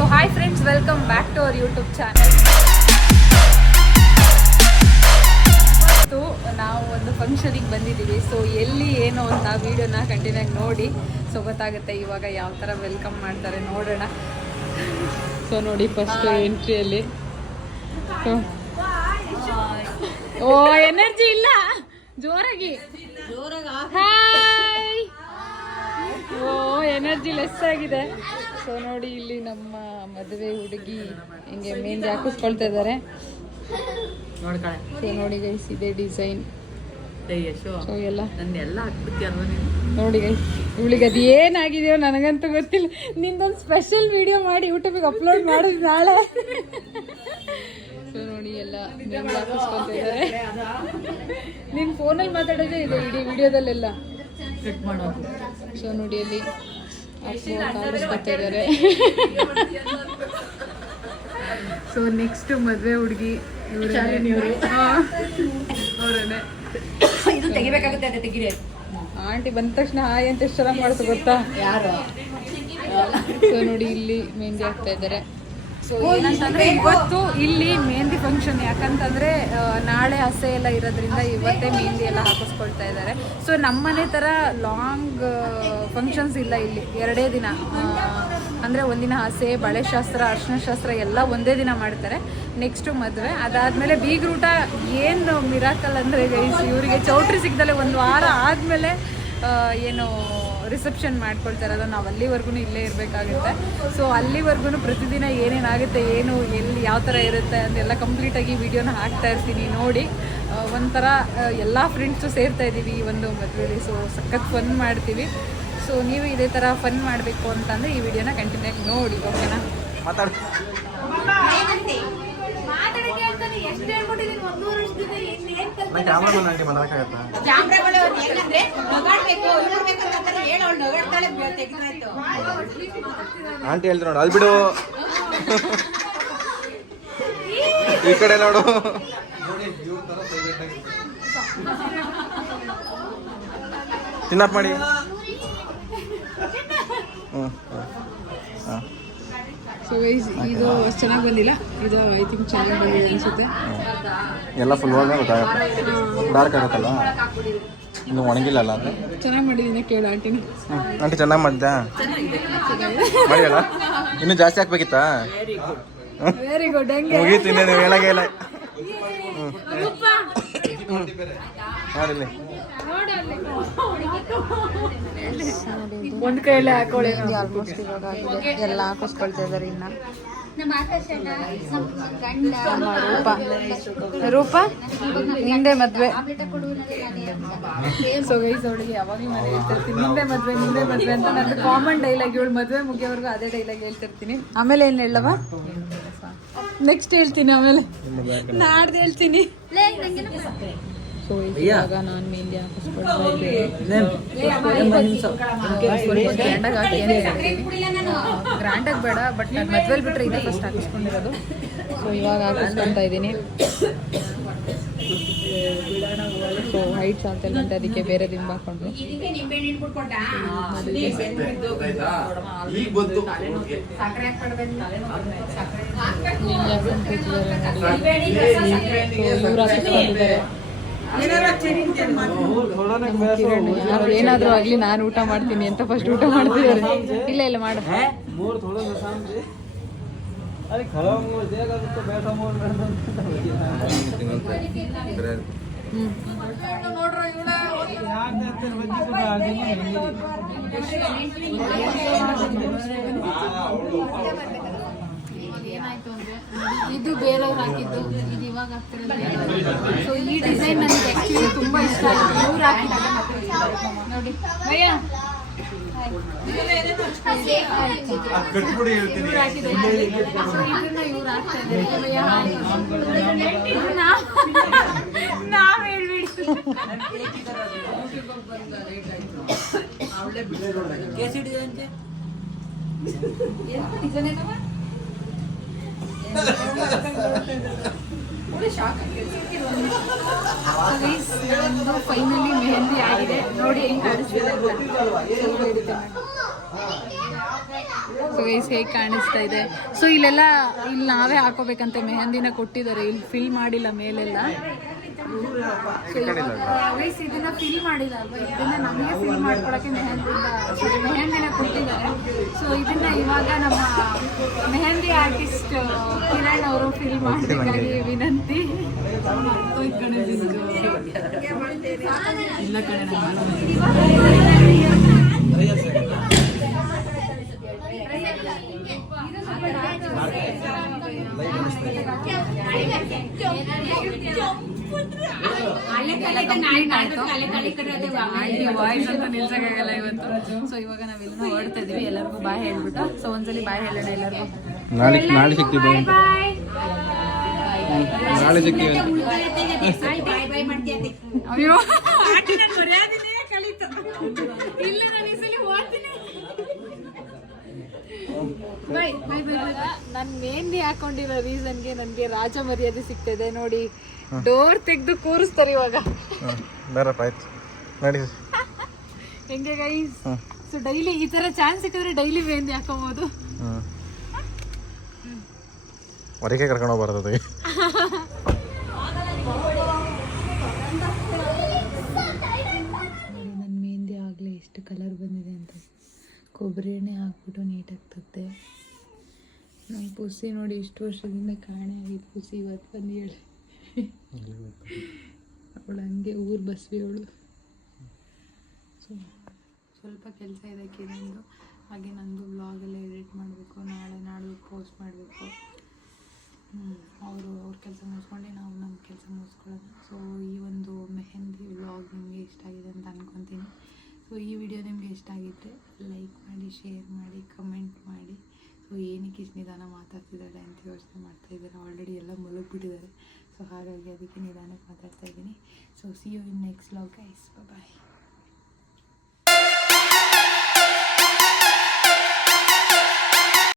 So hi friends, welcome back to our YouTube channel. ಇವತ್ತು ನಾವು ಒಂದು ಫಂಕ್ಷನಿಗೆ ಬಂದಿದ್ದೀವಿ. ಸೊ ಎಲ್ಲಿ ಏನು ಅಂತ ವಿಡಿಯೋನ ಕಂಟಿನ್ಯೂ ಆಗಿ ನೋಡಿ. ಸೊ ಗೊತ್ತಾಗುತ್ತೆ ಇವಾಗ ಯಾವ ಥರ ವೆಲ್ಕಮ್ ಮಾಡ್ತಾರೆ, ನೋಡೋಣ. ಸೊ ನೋಡಿ, ಫಸ್ಟ್ ಎಂಟ್ರಿಯಲ್ಲಿ ಓ ಎನರ್ಜಿ ಇಲ್ಲ, ಜೋರಾಗಿ ಹಾಯ್. ಓ ಎನರ್ಜಿ ಲೆಸ್ ಆಗಿದೆ. ಸೊ ನೋಡಿ, ಇಲ್ಲಿ ನಮ್ಮ ಮದುವೆ ಹುಡುಗಿ ಹಿಂಗೆ ಮೆಹಂದಿ ಹಾಕಿಸ್ಕೊಳ್ತಾ ಇದ್ದಾರೆ. ಸೊ ನೋಡಿ ಗೈಸ್, ಇದೇ ಡಿಸೈನ್. ಸೊ ಎಲ್ಲ ನೋಡಿ ಗೈಸ್, ಇವಳಿಗೆ ಅದು ಏನಾಗಿದೆಯೋ ನನಗಂತೂ ಗೊತ್ತಿಲ್ಲ. ನಿಂದೊಂದು ಸ್ಪೆಷಲ್ ವಿಡಿಯೋ ಮಾಡಿ ಯೂಟ್ಯೂಬಿಗೆ ಅಪ್ಲೋಡ್ ಮಾಡೋದು ನಾಳೆ. ಸೊ ನೋಡಿ, ಎಲ್ಲ ಮೆಹಂದಿ ಹಾಕಿಸ್ಕೊಳ್ತಾ ಇದ್ದಾರೆ. ನಿನ್ನ ಫೋನಲ್ಲಿ ಮಾತಾಡೋದೇ ಇದೆ ಇಡೀ ವಿಡಿಯೋದಲ್ಲೆಲ್ಲ. ಸೊ ನೋಡಿ, ಅಲ್ಲಿ ಕಾಣಿಸ್ಕೊತಾ ಇದ್ದಾರೆ. ಸೊ ನೆಕ್ಸ್ಟ್ ಮದುವೆ ಹುಡುಗಿ ಇದು ತೆಗಿಬೇಕಾಗುತ್ತೆ, ಅದೇ ತೆಗಿರಿ. ಆಂಟಿ ಬಂದ ತಕ್ಷಣ ಹಾಯ್ ಅಂತ ಎಷ್ಟು ಚೆನ್ನಾಗಿ ಮಾಡ್ತು ಗೊತ್ತಾ? ಯಾರು? ಸೊ ನೋಡಿ, ಇಲ್ಲಿ ಮೆಹಂದಿ ಹಾಕ್ತಾ ಇದ್ದಾರೆ. ಸೊ ಏನಂತಂದ್ರೆ ಇವತ್ತು ಇಲ್ಲಿ ಮೆಹಂದಿ ಫಂಕ್ಷನ್, ಯಾಕಂತಂದ್ರೆ ನಾಳೆ ಹಸೆ ಎಲ್ಲ ಇರೋದ್ರಿಂದ ಇವತ್ತೇ ಮೆಹಂದಿ ಎಲ್ಲ ಹಾಕಿಸ್ಕೊಳ್ತಾ ಇದ್ದಾರೆ. ಸೊ ನಮ್ಮನೆ ಥರ ಲಾಂಗ್ ಫಂಕ್ಷನ್ಸ್ ಇಲ್ಲ ಇಲ್ಲಿ, 2 ದಿನ. ಅಂದರೆ ಒಂದಿನ ಹಸೆ, ಬಳೆ ಶಾಸ್ತ್ರ, ಅರ್ಶಿನ ಶಾಸ್ತ್ರ ಎಲ್ಲ ಒಂದೇ ದಿನ ಮಾಡ್ತಾರೆ. ನೆಕ್ಸ್ಟು ಮದುವೆ, ಅದಾದಮೇಲೆ ಬೀಗ್ರೂಟ. ಏನು ಮಿರಾಕಲ್ ಅಂದರೆ ಗೈಸ್, ಇವರಿಗೆ ಚೌಟ್ರಿ ಸಿಗ್ದಲೆ 1 ವಾರ ಆದಮೇಲೆ ಏನು ರಿಸೆಪ್ಷನ್ ಮಾಡ್ಕೊಳ್ತಾರೆ. ಅದು ನಾವು ಅಲ್ಲಿವರೆಗೂ ಇಲ್ಲೇ ಇರಬೇಕಾಗುತ್ತೆ. ಸೊ ಅಲ್ಲಿವರೆಗೂ ಪ್ರತಿದಿನ ಏನೇನಾಗುತ್ತೆ, ಏನು ಎಲ್ಲಿ ಯಾವ ಥರ ಇರುತ್ತೆ ಅಂತೆಲ್ಲ ಕಂಪ್ಲೀಟಾಗಿ ವಿಡಿಯೋನ ಹಾಕ್ತಾ ಇರ್ತೀನಿ. ನೋಡಿ, ಒಂಥರ ಎಲ್ಲ ಫ್ರೆಂಡ್ಸು ಸೇರ್ತಾ ಇದ್ದೀವಿ ಈ ಒಂದು ಮದುವೆಯಲ್ಲಿ. ಸೊ ಸಖತ್ ಫನ್ ಮಾಡ್ತೀವಿ. ಸೊ ನೀವು ಇದೇ ಥರ ಫನ್ ಮಾಡಬೇಕು ಅಂತಂದರೆ ಈ ವಿಡಿಯೋನ ಕಂಟಿನ್ಯೂ ಆಗಿ ನೋಡಿ, ಓಕೆನಾ? ಆಂಟಿ ಹೇಳ್ತು ನೋಡು, ಅಲ್ಲಿ ಬಿಡು, ಈ ಕಡೆ ನೋಡು. ಚಿನ್ನಪ್ ಮಾಡಿ. ಸೊ ಇದು ಅಷ್ಟು ಚೆನ್ನಾಗಿ ಬಂದಿಲ್ಲ, ಇದು ಐ ಥಿಂಕ್ ಚೆನ್ನಾಗಿ ಬಂದಿದೆ ಅನಿಸುತ್ತೆ. ಎಲ್ಲ ಫುಲ್ ಹೋದ್ರೆ ಗೊತ್ತಾಗುತ್ತೆ, ಡಾರ್ಕ್ ಆಗುತ್ತಲ್ಲ, ಇನ್ನು ಒಣಗಿಲ್ಲ ಅಲ್ಲ. ಅದು ಚೆನ್ನಾಗಿ ಮಾಡಿದ್ದೀನಿ, ಕೇಳು ಆಂಟಿನ. ಆಂಟಿ ಚೆನ್ನಾಗಿ ಮಾಡಿದ್ಯಾ? ಮಾಡಿಯಲ್ಲ, ಇನ್ನೂ ಜಾಸ್ತಿ ಹಾಕ್ಬೇಕಿತ್ತಾ? Very good. ಹೆಂಗೆ ಮುಗೀತು, ಇನ್ನೇನು ಹೇಳಾಗೆ ಇಲ್ಲ. ಮಾಡಿಲ್ಲ, ಒಂದು ಕೈಯಲ್ಲೇ ಹಾಕೊಳ್ಳಿ. ಆಲ್ಮೋಸ್ಟ್ ಇವಾಗ ಆಗಿದೆ, ಎಲ್ಲ ಹಾಕಿಸ್ಕೊಳ್ತಾ ಇದ್ದಾರೆ. ಇನ್ನ ರೂಪ ನಿಂದೆ ಮದ್ವೆ. ಸೊ ಗೈಸ್, ಅವಳಿಗೆ ಯಾವಾಗಲೂ ಮನೆ ಹೇಳ್ತಿರ್ತೀನಿ, ನಿಂದೆ ಮದ್ವೆ ನಿಂದೆ ಮದ್ವೆ ಅಂತ. ನಂದು ಕಾಮನ್ ಡೈಲಾಗ್, ಇವಳು ಮದ್ವೆ ಮುಗಿಯೋವರೆಗೂ ಅದೇ ಡೈಲಾಗ್ ಹೇಳ್ತಿರ್ತೀನಿ. ಆಮೇಲೆ ಏನು ಹೇಳವ? ನೆಕ್ಸ್ಟ್ ಹೇಳ್ತೀನಿ, ಆಮೇಲೆ ನಾಡ್ದು ಹೇಳ್ತೀನಿ. ಸೊ ಇವಾಗ ನಾನು ಮೆಹಂದಿ ಹಾಕಿಸ್ಕೊಳ್ತಾ ಗ್ರ್ಯಾಂಡಾಗಿ ಬೇಡ, ಬಟ್ ನಾನು ಮದ್ವೆಲಿ ಬಿಟ್ಟರೆ ಇದೇ ಫಸ್ಟ್ ಹಾಕಿಸ್ಕೊಂಡಿರೋದು. ಸೊ ಇವಾಗ ಹಾಕಿಸ್ಕೊಳ್ತಾ ಇದ್ದೀನಿ. ಸೊ ಹೈಟ್ ಸಾಲ್ತಲ್ಲ ಅಂತ ಅದಕ್ಕೆ ಬೇರೆ ದಿಂಬ ಹಾಕೊಂಡ್ರು. ಏನಾದ್ರೂ ಆಗ್ಲಿ, ನಾನು ಊಟ ಮಾಡ್ತೀನಿ ಅಂತ ಫಸ್ಟ್ ಊಟ ಮಾಡ್ತಿದ್ದಾರೆ. ಇಲ್ಲ ಇಲ್ಲ ಮಾಡು. ಏನಾಯ್ತು ಅಂದ್ರೆ, ಇದು ಬೇರೆಯವ್ರು ಹಾಕಿದ್ದು, ಇದು ಇವಾಗ ಆಗ್ತಿರೋದು. ಸೊ ಈ ಡಿಸೈನ್ ನನಗೆ ಆ್ಯಕ್ಚುಲಿ ತುಂಬ ಇಷ್ಟ ಆಯಿತು. ಇವ್ರು ಹಾಕಿದ್ದಾರೆ ನೋಡಿ, ಭಯ್ಯ ನಾವ್ ಹೇಳ್ಬಿಡಿ. ಫೈನಲಿ ಮೆಹಂದಿ ಆಗಿದೆ ನೋಡಿ, ಹೆಂಗ್ ಕಾಣಿಸ್ತಿದೆ. ಸೊ ಗೈಸ್ ಹೇಗೆ ಕಾಣಿಸ್ತಾ ಇದೆ. ಸೊ ಇಲ್ಲೆಲ್ಲ ಇಲ್ಲಿ ನಾವೇ ಹಾಕೋಬೇಕಂತೆ ಮೆಹಂದಿನ ಕೊಟ್ಟಿದ್ದಾರೆ, ಇಲ್ಲಿ ಫಿಲ್ ಮಾಡಿಲ್ಲ ಮೇಲೆಲ್ಲ. ಗೈಸ್ ಇದನ್ನ ಫಿಲ್ ಮಾಡಿಲ್ಲ ಅಲ್ವಾ, ಇದನ್ನ ನಮಗೆ ಫಿಲ್ ಮಾಡ್ಕೊಳಕ್ಕೆ ಮೆಹಂದಿನ ಕೊಟ್ಟಿದ್ದಾರೆ. ಸೊ ಇದನ್ನ ಇವಾಗ ನಮ್ಮ ಮೆಹಂದಿ ಆರ್ಟಿಸ್ಟ್ ಕಿರಣ್ ಅವರು ಫಿಲ್ ಮಾಡಬೇಕಾಗಿ ವಿನಂತಿ. ವಾಯ್ಸ್ ಅಂತ ನಿಲ್ಸಕ್ಕಾಗಲ್ಲ ಇವತ್ತು. ಸೊ ಇವಾಗ ನಾವೆಲ್ಲ ಹೊರಡ್ತಾ ಇದೀವಿ, ಎಲ್ಲರಿಗೂ ಬಾಯ್ ಹೇಳ್ಬಿಟ್ಟು. ಸೊ ಒಂದ್ಸಲಿ ಬಾಯ್ ಹೇಳೋಣ ಎಲ್ಲರಿಗೂ. ನಾಳೆ ಸಿಗ್ತೀವಿ, ನಾಳೆ ಸಿಗ್ತೀವಿ. ಅಯ್ಯೋ ಕಲಿತು ಇಲ್ಲ, ನಾನು ಈ ಸಲ ಓದ್ತೀನಿ. ನಾನು ಮೆಹಂದಿ ಹಾಕೊಂಡಿರೋ ರೀಸನ್ಗೆ ನನಗೆ ರಾಜ ಮರ್ಯಾದೆ ಸಿಗ್ತದೆ ನೋಡಿ. ಡೋರ್ ತೆಗೆದು ಕೂರಿಸ್ತಾರೆ ಇವಾಗ. ಹೆಂಗೆ ಗೈಸ್? ಸೊ ಡೈಲಿ ಈ ತರ ಚಾನ್ಸ್ ಸಿಕ್ಕಿದ್ರೆ ಡೈಲಿ ಮೆಹಂದಿ ಹಾಕೋಬಹುದು. ಹೊರಗೆ ಕರ್ಕೊಂಡು ಹೋಗ್ಬಾರ್ದು. ನನ್ನ ಮೆಹಂದಿ ಆಗಲೇ ಎಷ್ಟು ಕಲರ್ ಬಂದಿದೆ ಅಂತ. ಕೊಬ್ಬರಿ ಎಣ್ಣೆ ಹಾಕ್ಬಿಟ್ಟು ನೀಟಾಗಿ ತತ್ತೆ. ನಮ್ಮ ಪುಸಿ ನೋಡಿ ಇಷ್ಟು ವರ್ಷದಿಂದ ಕಾಣೆ ಆಗಿದ್ದು ಪುಸಿ ಇವತ್ತು ಬಂದು ಹೇಳಿ ಅವಳು ಹಂಗೆ ಊರು ಬಸ್ವಿ ಅವಳು. ಸೊ ಸ್ವಲ್ಪ ಕೆಲಸ ಇದೆ ಕಿರಂದು, ಹಾಗೆ ನಂದು ಬ್ಲಾಗೆಲ್ಲ ಎಡಿಟ್ ಮಾಡಬೇಕು, ನಾಳೆ ಪೋಸ್ಟ್ ಮಾಡಬೇಕು. ಅವ್ರ ಕೆಲಸ ಮುಗಿಸ್ಕೊಂಡೆ ನಾವು ನಮ್ಮ ಕೆಲಸ ಮುಗಿಸ್ಕೊಳ್ಳೋಣ. ಸೊ ಈ ಒಂದು ಮೆಹಂದಿ ವ್ಲಾಗ್ ನಿಮಗೆ ಇಷ್ಟ ಆಗಿದೆ ಅಂತ ಅಂದ್ಕೊತೀನಿ. ಸೊ ಈ ವಿಡಿಯೋ ನಿಮಗೆ ಇಷ್ಟ ಆಗಿದ್ದರೆ ಲೈಕ್ ಮಾಡಿ, ಶೇರ್ ಮಾಡಿ, ಕಮೆಂಟ್ ಮಾಡಿ. ಸೊ ಏನಕ್ಕೆ ಇಷ್ಟು ನಿಧಾನ ಮಾತಾಡ್ತಿದ್ದಾಳೆ ಅಂತ ಯೋಚನೆ ಮಾಡ್ತಾಯಿದ್ದಾರೆ. ಆಲ್ರೆಡಿ ಎಲ್ಲ ಮಲಗಿಬಿಟ್ಟಿದ್ದಾರೆ. ಸೊ ಹಾಗಾಗಿ ಅದಕ್ಕೆ ನಿಧಾನಕ್ಕೆ ಮಾತಾಡ್ತಾ ಇದ್ದೀನಿ. So see you in next vlog guys. Bye.